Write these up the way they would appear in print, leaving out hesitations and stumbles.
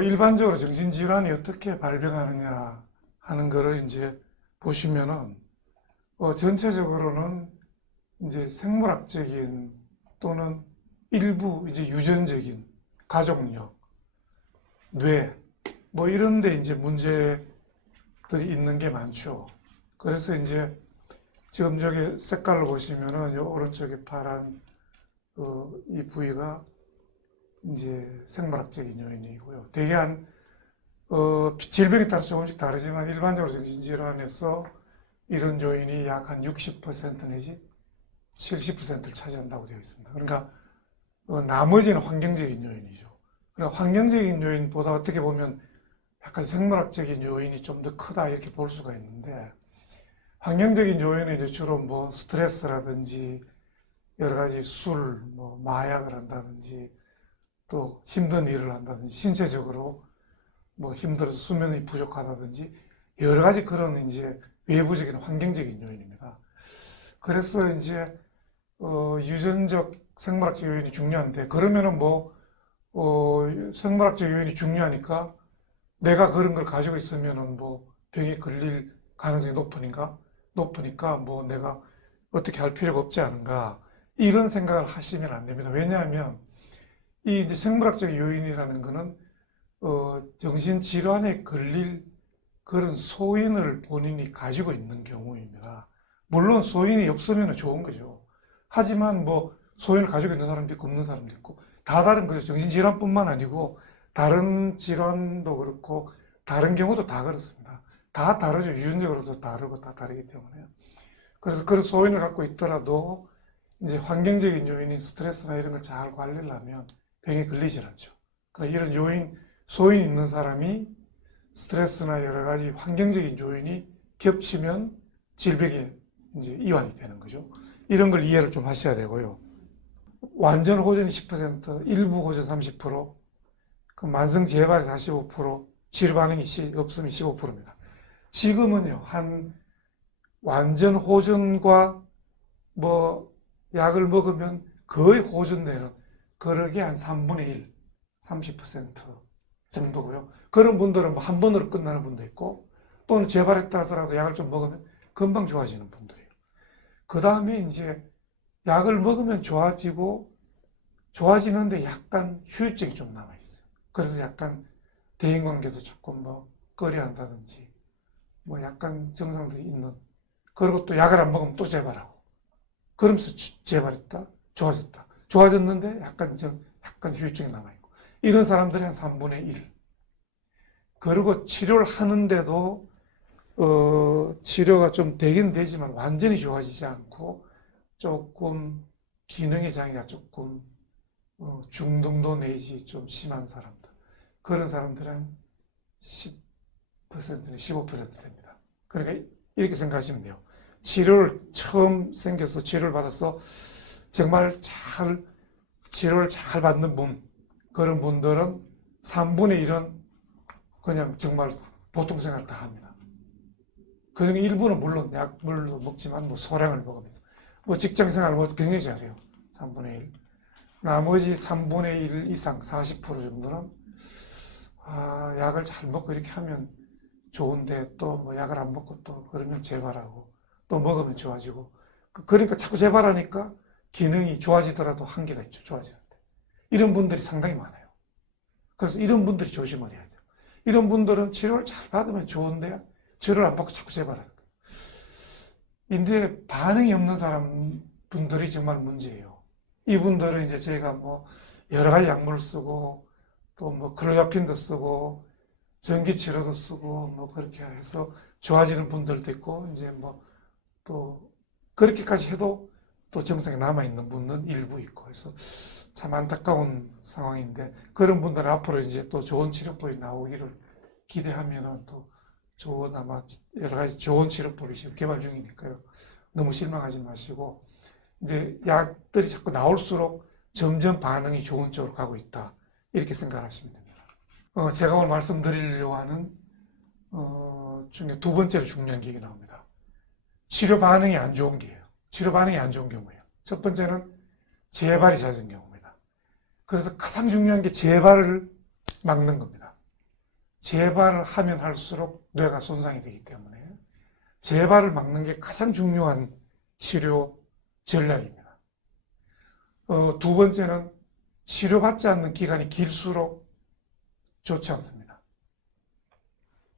일반적으로 정신질환이 어떻게 발병하느냐 하는 거를 이제 보시면은, 전체적으로는 이제 생물학적인 또는 일부 이제 유전적인 가족력, 뇌, 뭐 이런 데 이제 문제들이 있는 게 많죠. 그래서 이제 지금 여기 색깔을 보시면은 요 오른쪽에 파란 이 부위가 이제 생물학적인 요인이고요. 대개 질병에 따라 조금씩 다르지만 일반적으로 정신질환에서 이런 요인이 약 한 60% 내지 70%를 차지한다고 되어 있습니다. 그러니까 나머지는 환경적인 요인이죠. 그러니까 환경적인 요인보다 어떻게 보면 약간 생물학적인 요인이 좀 더 크다 이렇게 볼 수가 있는데, 환경적인 요인은 이제 주로 뭐 스트레스라든지 여러 가지 술, 뭐 마약을 한다든지 또 힘든 일을 한다든지 신체적으로 뭐 힘들어서 수면이 부족하다든지 여러 가지 그런 이제 외부적인 환경적인 요인입니다. 그래서 이제 유전적 생물학적 요인이 중요한데, 그러면은 뭐 생물학적 요인이 중요하니까 내가 그런 걸 가지고 있으면은 뭐 병에 걸릴 가능성이 높으니까 뭐 내가 어떻게 할 필요가 없지 않은가, 이런 생각을 하시면 안 됩니다. 왜냐하면 이 이제 생물학적 요인이라는 거는 정신질환에 걸릴 그런 소인을 본인이 가지고 있는 경우입니다. 물론 소인이 없으면 좋은 거죠. 하지만 뭐 소인을 가지고 있는 사람도 있고 없는 사람도 있고 다 다른 거죠. 정신질환뿐만 아니고 다른 질환도 그렇고 다른 경우도 다 그렇습니다. 다 다르죠. 유전적으로도 다르고 다 다르기 때문에. 그래서 그런 소인을 갖고 있더라도 이제 환경적인 요인인 스트레스나 이런 걸 잘 관리를 하면 병에 걸리질 않죠. 그러니까 이런 요인, 소인 있는 사람이 스트레스나 여러 가지 환경적인 요인이 겹치면 질병에 이제 이완이 되는 거죠. 이런 걸 이해를 좀 하셔야 되고요. 완전 호전이 10%, 일부 호전 30%, 그 만성 재발이 45%, 치료 반응이 없으면 15%입니다. 지금은요, 한 완전 호전과 뭐 약을 먹으면 거의 호전되는, 그러게 한 3분의 1, 30% 정도고요. 그런 분들은 뭐 한 번으로 끝나는 분도 있고, 또는 재발했다 하더라도 약을 좀 먹으면 금방 좋아지는 분들이에요. 그 다음에 이제 약을 먹으면 좋아지는데 약간 후유증이 좀 남아있어요. 그래서 약간 대인관계도 조금 뭐 꺼려한다든지 뭐 약간 증상들이 있는, 그리고 또 약을 안 먹으면 또 재발하고, 그러면서 재발했다, 좋아졌는데 약간 후유증이 남아있고, 이런 사람들이 한 3분의 1. 그리고 치료를 하는데도 치료가 좀 되긴 되지만 완전히 좋아지지 않고 조금 기능의 장애가 조금 중등도 내지 좀 심한 사람들, 그런 사람들은 10%는 15% 됩니다. 그러니까 이렇게 생각하시면 돼요. 처음 생겨서 치료를 받아서 정말 치료를 잘 받는 그런 분들은 3분의 1은 그냥 정말 보통 생활을 다 합니다. 그 중에 일부는 물론 약물도 먹지만 뭐 소량을 먹으면서 뭐 직장 생활 뭐 굉장히 잘해요. 3분의 1. 나머지 3분의 1 이상 40% 정도는 약을 잘 먹고 이렇게 하면 좋은데 또 뭐 약을 안 먹고 또 그러면 재발하고 또 먹으면 좋아지고, 그러니까 자꾸 재발하니까 기능이 좋아지더라도 한계가 있죠. 좋아지는데 이런 분들이 상당히 많아요. 그래서 이런 분들이 조심을 해야 돼요. 이런 분들은 치료를 잘 받으면 좋은데 치료를 안 받고 자꾸 재발하는 거예요. 근데 반응이 없는 분들이 정말 문제예요. 이분들은 이제 제가 뭐 여러 가지 약물을 쓰고 또 뭐 클로자핀도 쓰고 전기치료도 쓰고 뭐 그렇게 해서 좋아지는 분들도 있고, 이제 뭐 또 그렇게까지 해도 또 증상이 남아있는 분은 일부 있고 해서 참 안타까운 상황인데, 그런 분들은 앞으로 이제 또 좋은 치료법이 나오기를 기대하면은 또 아마 여러 가지 좋은 치료법이 지금 개발 중이니까요. 너무 실망하지 마시고, 이제 약들이 자꾸 나올수록 점점 반응이 좋은 쪽으로 가고 있다, 이렇게 생각하시면 됩니다. 제가 오늘 말씀드리려고 하는 중에 두 번째로 중요한 게 나옵니다. 치료 반응이 안 좋은 게예요. 치료 반응이 안 좋은 경우예요. 첫 번째는 재발이 잦은 경우입니다. 그래서 가장 중요한 게 재발을 막는 겁니다. 재발을 하면 할수록 뇌가 손상이 되기 때문에 재발을 막는 게 가장 중요한 치료 전략입니다. 두 번째는 치료받지 않는 기간이 길수록 좋지 않습니다.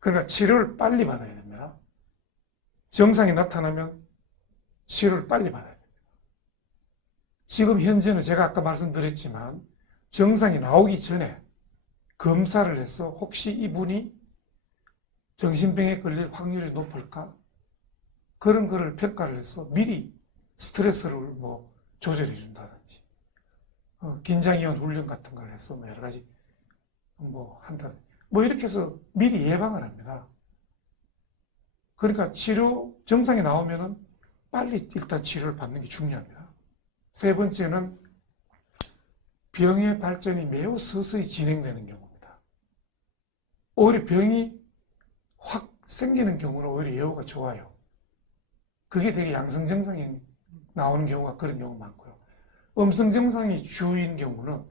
그러니까 치료를 빨리 받아야 됩니다. 증상이 나타나면 치료를 빨리 받아야 됩니다. 지금 현재는 제가 아까 말씀드렸지만 증상이 나오기 전에 검사를 해서 혹시 이분이 정신병에 걸릴 확률이 높을까? 그런 거를 평가를 해서 미리 스트레스를 조절해 준다든지, 긴장이완 훈련 같은 걸 해서 여러 가지 한다든지, 이렇게 해서 미리 예방을 합니다. 그러니까 증상이 나오면은 빨리 일단 치료를 받는 게 중요합니다. 세 번째는 병의 발전이 매우 서서히 진행되는 경우입니다. 오히려 병이 확 생기는 경우는 오히려 예후가 좋아요. 그게 되게 양성 증상이 나오는 경우가 그런 경우가 많고요. 음성 증상이 주인 경우는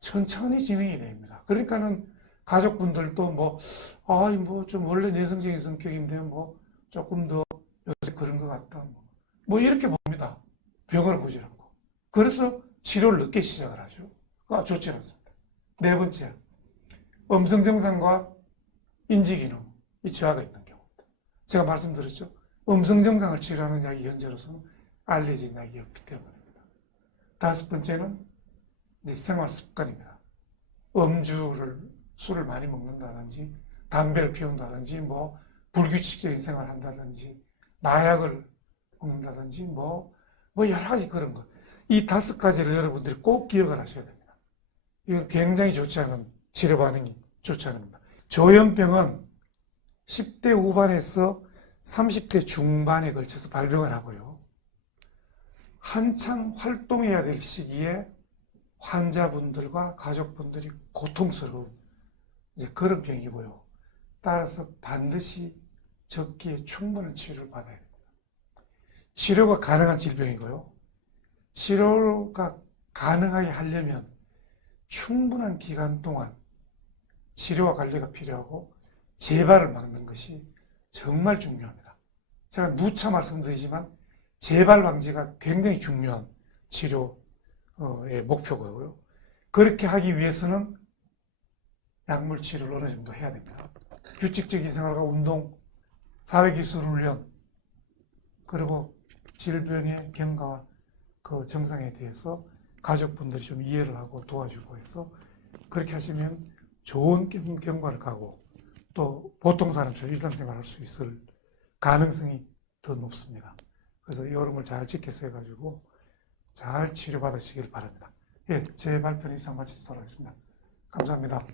천천히 진행이 됩니다. 그러니까는 가족분들도 좀 원래 내성적인 성격인데 조금 더 요새 그런 것 같다. 이렇게 봅니다. 병을 보지 않고. 그래서 치료를 늦게 시작을 하죠. 좋지 않습니다. 네 번째, 음성 증상과 인지 기능이 저하가 있는 경우입니다. 제가 말씀드렸죠. 음성 증상을 치료하는 약이 현재로서는 알려진 약이 없기 때문입니다. 다섯 번째는 이제 생활 습관입니다. 술을 많이 먹는다든지, 담배를 피운다든지, 불규칙적인 생활을 한다든지, 마약을 먹는다든지, 여러 가지 그런 것. 이 다섯 가지를 여러분들이 꼭 기억을 하셔야 됩니다. 이건 굉장히 좋지 않은, 치료 반응이 좋지 않습니다. 조현병은 10대 후반에서 30대 중반에 걸쳐서 발병을 하고요. 한창 활동해야 될 시기에 환자분들과 가족분들이 고통스러운 그런 병이고요. 따라서 반드시 적기에 충분한 치료를 받아야 됩니다. 치료가 가능한 질병이고요. 치료가 가능하게 하려면 충분한 기간 동안 치료와 관리가 필요하고 재발을 막는 것이 정말 중요합니다. 제가 누차 말씀드리지만 재발 방지가 굉장히 중요한 치료의 목표고요. 그렇게 하기 위해서는 약물 치료를 어느 정도 해야 됩니다. 규칙적인 생활과 운동, 사회기술 훈련, 그리고 질병의 경과와 그 증상에 대해서 가족분들이 좀 이해를 하고 도와주고 해서 그렇게 하시면 좋은 경과를 가고 또 보통 사람처럼 일상생활을 할 수 있을 가능성이 더 높습니다. 그래서 이런 걸 잘 지켜서 해가지고 잘 치료받으시길 바랍니다. 예, 제 발표는 이상 마치도록 하겠습니다. 감사합니다.